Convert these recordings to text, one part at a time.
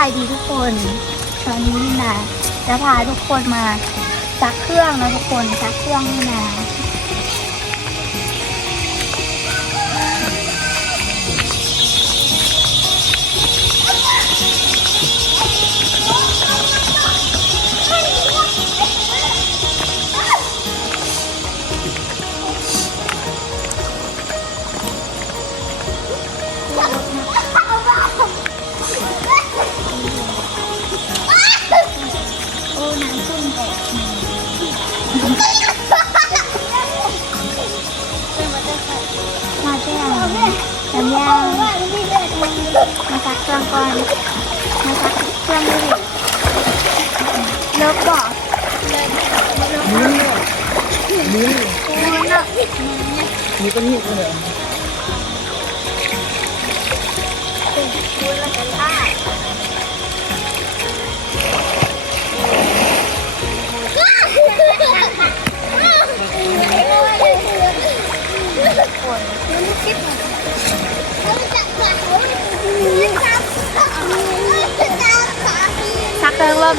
ายดีทุกคน ตอนนี้นี่นาจะพาทุกคนมาซักเครื่องนะทุกคนซักเครื่องนี่นา เลิกบอกนี่โอ้ยเนาะนี่ก็นี่ก็เลยดูแล้วกันได้ซักเครื่องเริ่ม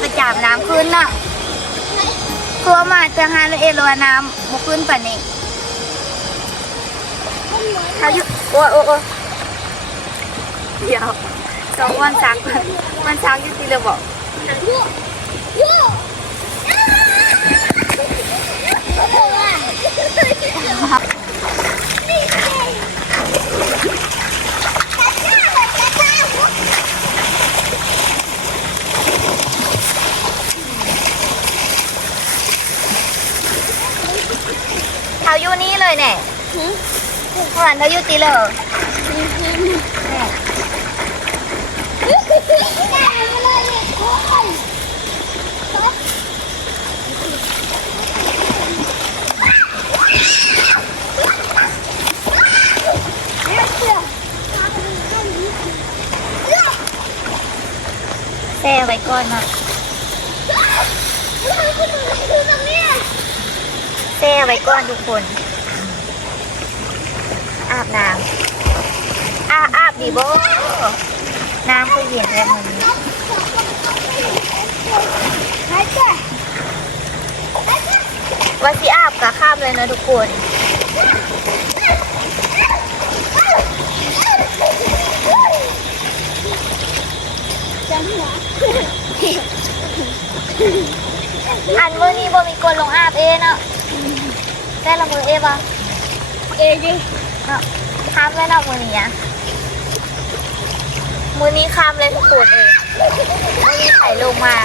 จะจับน้ำขึ้นน่ะกลัวมาจะหาเลยเอรัวน้ำบกขึ้นป่ะนี่พายุโอ้ยโอ้ยโอ้ยเดี๋ยวสองวันซักวันซักอยุติเลยบอก เท้าอยู่นี่เลยเนี่ย ข้างหลังเท้าอยู่ตีเลยแช่ไว้ก่อนนะแช่ไว้ก่อนทุกคน อาบน้ำอาอาบดีโบน้ำก็เย็นแล้วมันนี้ว่าสิอาบกะข้ามเลยนะทุกคนอันมือนี้บ่มีคนลงอาบเองเนาะได้ละมือเอบ่เอดิ นาะข้ามแล้วเนาะมือนี้อะมือนี้ข้ามเลยทุกคนเองไม่มีใครลงมา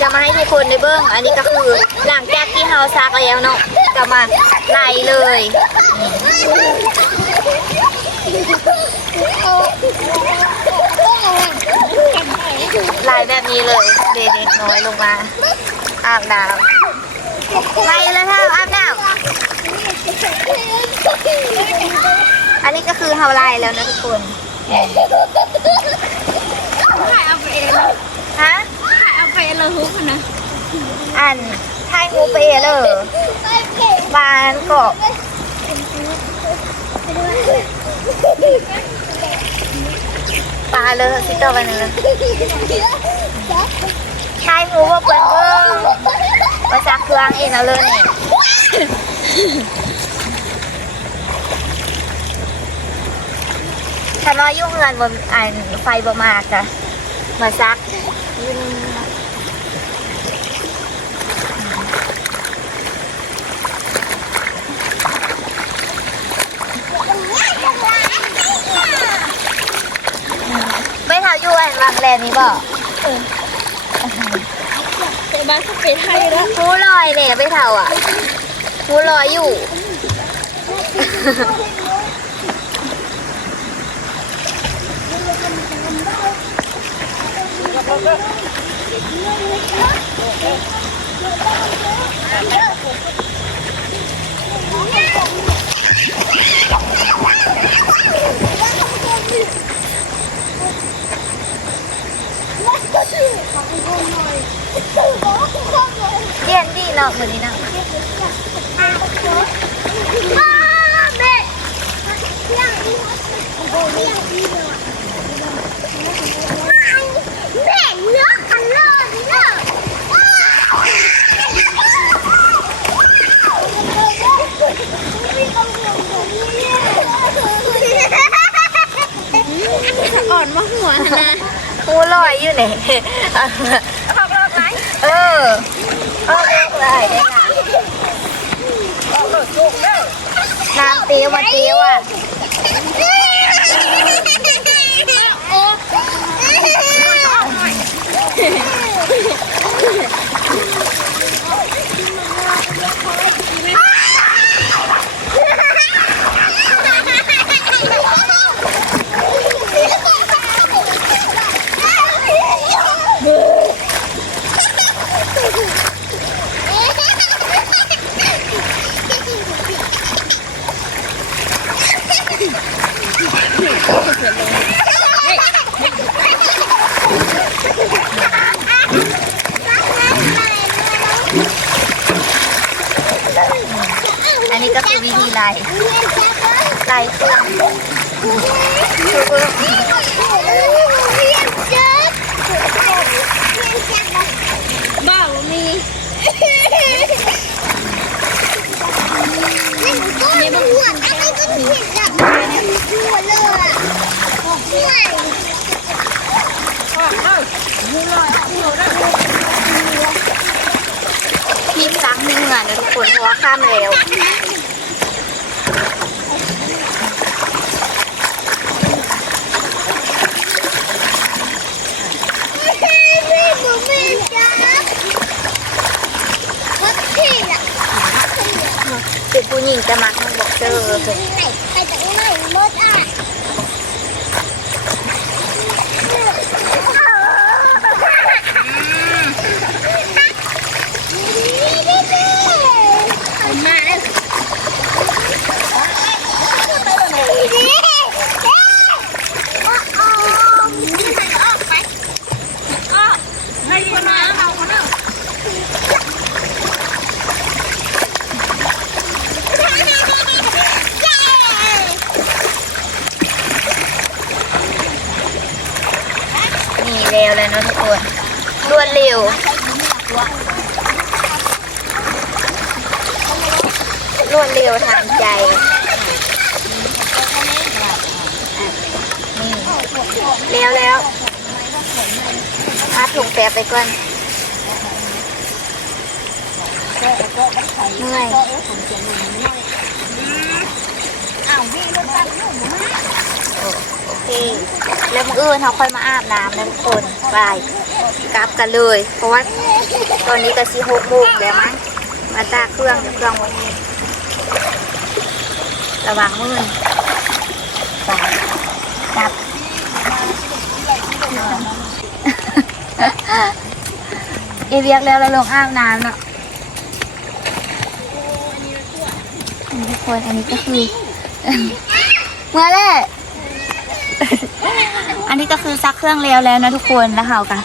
จะมาให้ทุกคนได้เบิ้งอันนี้ก็คือหลังจากที่เฮาซักแล้วเนาะจะมาไล่เลยไล่แบบนี้เลยเด็กน้อยลงมา อาบน้ำไล่แล้วค่ะอาบน้ำอันนี้ก็คือเฮาไล่แล้วนะทุกคนถ่ายเอาไปเองนะฮะถ่ายเอาไปเองเลยฮุกนะอันไทยงูเปเลยบานกบปลาเลยสิตัวไปเลยไทยงูว่าเปิ้นเบิ้งมางเองเอาเลยนี่ถ้ามายุ่งงินบนอันไฟบมากจ้ะมาซักไม่ทาอยู่อันวังแลนนี้บอก บ้านสเปนไทยแล้วหูลอยเนี่ยไปเท่าอะหูลอยอยู่ Yeah. เรียนดีเนาะเหมือนนี้เนาะแม่เที่ยงอีโอ้เที่ยงอีเลยแม่เนื้ออันเลิศเลิศอ่อนมาหัวนะหูลอยอยู่ไหนขอบรอบไหมเออ น้ำตีวมาตีวอะ ก็คือวิธีไล่ไล่เครื่องคือเพิ่มบ้ามีนี่มันหัวอะไรก็เห็นแบบหัวเลยอะหัวมีครั้งหนึ่งอะนะทุกคนเพราะว่าข้ามแล้ว ไม่บุ้มไม่จับวัดที่ละ เป็นผู้หญิงจะมักมันบอกเจอ ไปไหนไปจากไหนมดอะผมมาแล้วออกไป ให้คนมาเอาคนนึง นี่เร็ วเลยนะทุกคนรวดเร็วรวดเร็วทางใจเร็วแล้วมาถุงแปบไปก่อนเมื่อยอ้าววิ่งรถตัดหนูมาก โอเค แล้วมืออื่นเขาค่อยมาอาบน้ำนะทุกคนไปกลับกันเลย เพราะว่าตอนนี้ก็สิหกโมงแล้วมั้งมาตากเครื่องเครื่องวันนี้ระวังมือไปกลับเอเวียกแล้วเราลงอาบน้ำเนาะนี่ทุกคนอันนี้ก็คือ เมื่อแรก อันนี้ก็คือซักเครื่องแล้วแล้วนะทุกคนแล้วเขาก็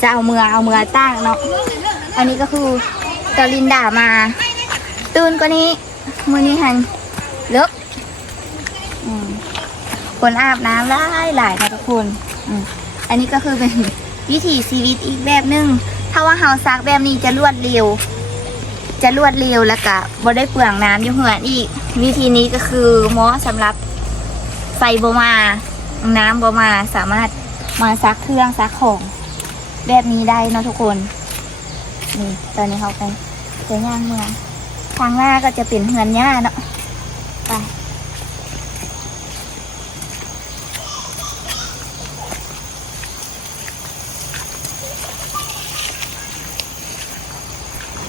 จะเอามือเอามือตั้งเนาะ อันนี้ก็คือตอลินดามา ตื่นกว่านี้มือนี้หันเลิกคนอาบน้ำหลายหลายนะทุกคนอันนี้ก็คือเป็นวิถีชีวิตอีกแบบหนึง ถ้าว่าเฮาซักแบบนี้จะรวดเร็ว จะรวดเร็วแล้วก็บ่ได้เปลืองน้ำอยู่เหือนอีก วิธีนี้ก็คือเหมาะสำหรับไฟบมา น้ำบมาสามารถมาซักเครื่องซักของแบบนี้ได้นะทุกคน นี่ตอนนี้เขาไปเจอย่างเมืองทางหน้าก็จะเป็นเฮือนหญ้าเนาะไป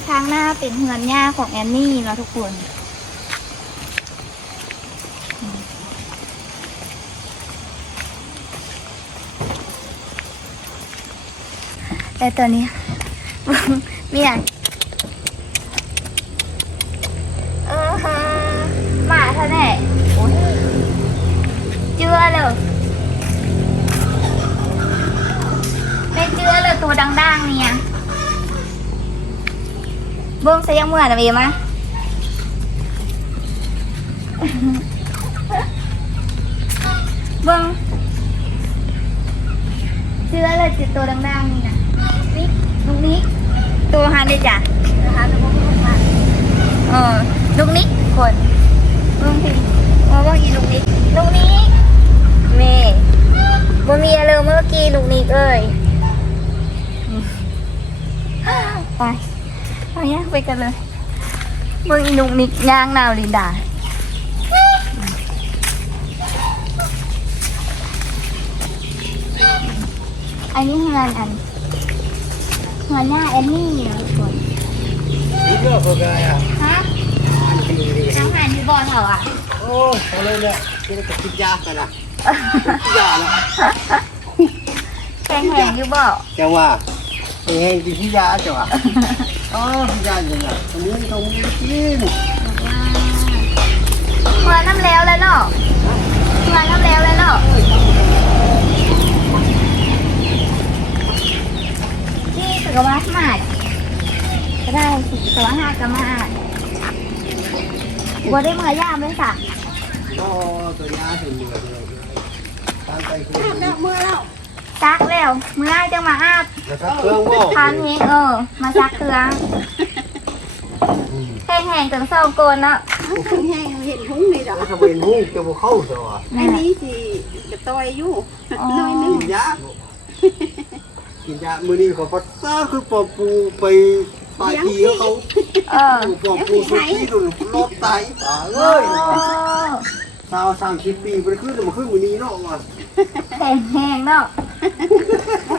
ทางหน้าเป็นเฮือนหญ้าของแอนนี่นะทุกคน แต่ตัวนี้เมียเออฮะหมาเท่าไหร่โอ้ยเจือเลยเป็นเจือเลยตัวดังๆเนี่ยเบิ้งใส่ยังเมื่อนะเบีมะเบิ้งเจือเลยจิตตัวดังๆนี่นะนี่ตรงนี้ ตัวหันเลยจ้ะนะคะแล้วก็เบิ้เออลูกนิกคนเบิ้งทีมาเบิ้งอีลูกนิกลูกนิกเมย์บ่มีอะไรเมื่อกี้ลูกนิกเอ้ยไปไปเนี่ยไปกันเลยเบิ้งอีลูกนิกย่างนาวลินดาอันนี้งานอัน งานหน้าแอนนี่นะทุกคนนี่ก็พอไงอะฮะน้ำหันที่บอลเหรออะโอ้พอเลยเนี่ยกินกับกินยากันนะกินยาแล้วแข็งแหงอยู่บ่จังว่าเฮ้ยกินยาจังว่าอ๋อกินยาจังอะตรงนี้ตรงนี้กินเมื่อน้ำแล้วแล้วเนาะเมื่อน้ำแล้วแล้วเนาะนี่สุ กว่าหมาดก็ได้สุกว่าห้ากะมาดบัวได้เมื่อย่ามเลยค่ะอ๋อตัวยาถึงมือเลยตามใจคุณซักแล้วเมื่อจะมาอาบนะครับเครื่องว่าทานเองเออ มาซักเครื่องแห้งๆถึงสองโกนเนาะแห้งเห็นหุ้งนี่ดอกถ้าเป็นหูจะบ่เข้าตัวอันนี้สิจะต่อยอยู่อ๋อน้อยหนึงกินยา กินยามื้อนี้ขอพัดซ่าคือปอปูไปปาทีเขาเออปอปูสุดที่ดุนรถตายตาเอ้ยสาวสามสิบปีไปขึ้นมาขึ้นวันนี้เนาะว่ะแห้งแห้งๆเนาะ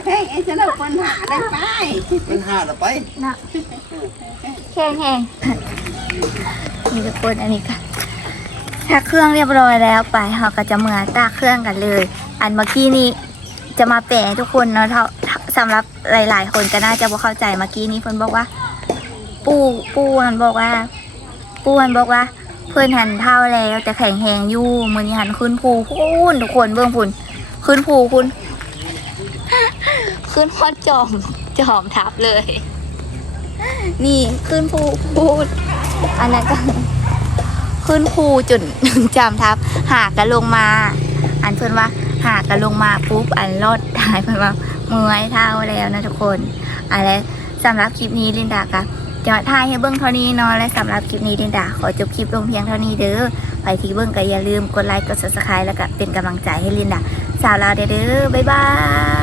แห้งไอ้ฉันเอาปัญหาได้ไปป็นหาดอะไปเนาะแห้งแห้งนี่ทุกคนอันนี้ค่ะถ้าเครื่องเรียบร้อยแล้วไปเราก็จะเมื่อตาเครื่องกันเลย อันเมื่อกี้นี้จะมาแปลทุกคนเนาะเท่า สำหรับหลาย ๆ คนก็น่าจะบ่เข้าใจเมื่อกี้นี้เพิ่นบอกว่า ปู่ปู่มันบอกว่า ปู่มันบอกว่า เพื่อนหันเท่าแล้วแต่แข็งแหงอยู่มือนี้หันขึ้นภูพูนทุกคนเบื้องพุ่นขึ้นภูคุณขึ้นพอดจอมจอมทับเลย นี่ขึ้นภูพูดอันนั้นก็ขึ้นภูจุดจอมทับ หากกันลงมา อันเพื่อนว่า หากกันลงมาปุ๊บอันรอดตายเพื่อนว่า เมื่อยเท้าแล้วนะทุกคนอะไรสำหรับคลิปนี้ลินดากะจะถ่ายให้เบิ้งเท่านี้เนาะและสำหรับคลิปนี้ลินดาขอจบคลิปลงเพียงเท่านี้เด้อไปที่เบิ้งก็อย่าลืมกดไลค์กดซับสไครต์แล้วก็เป็นกำลังใจให้ลินดาสาวลาวเด้อเด้อบ๊ายบาย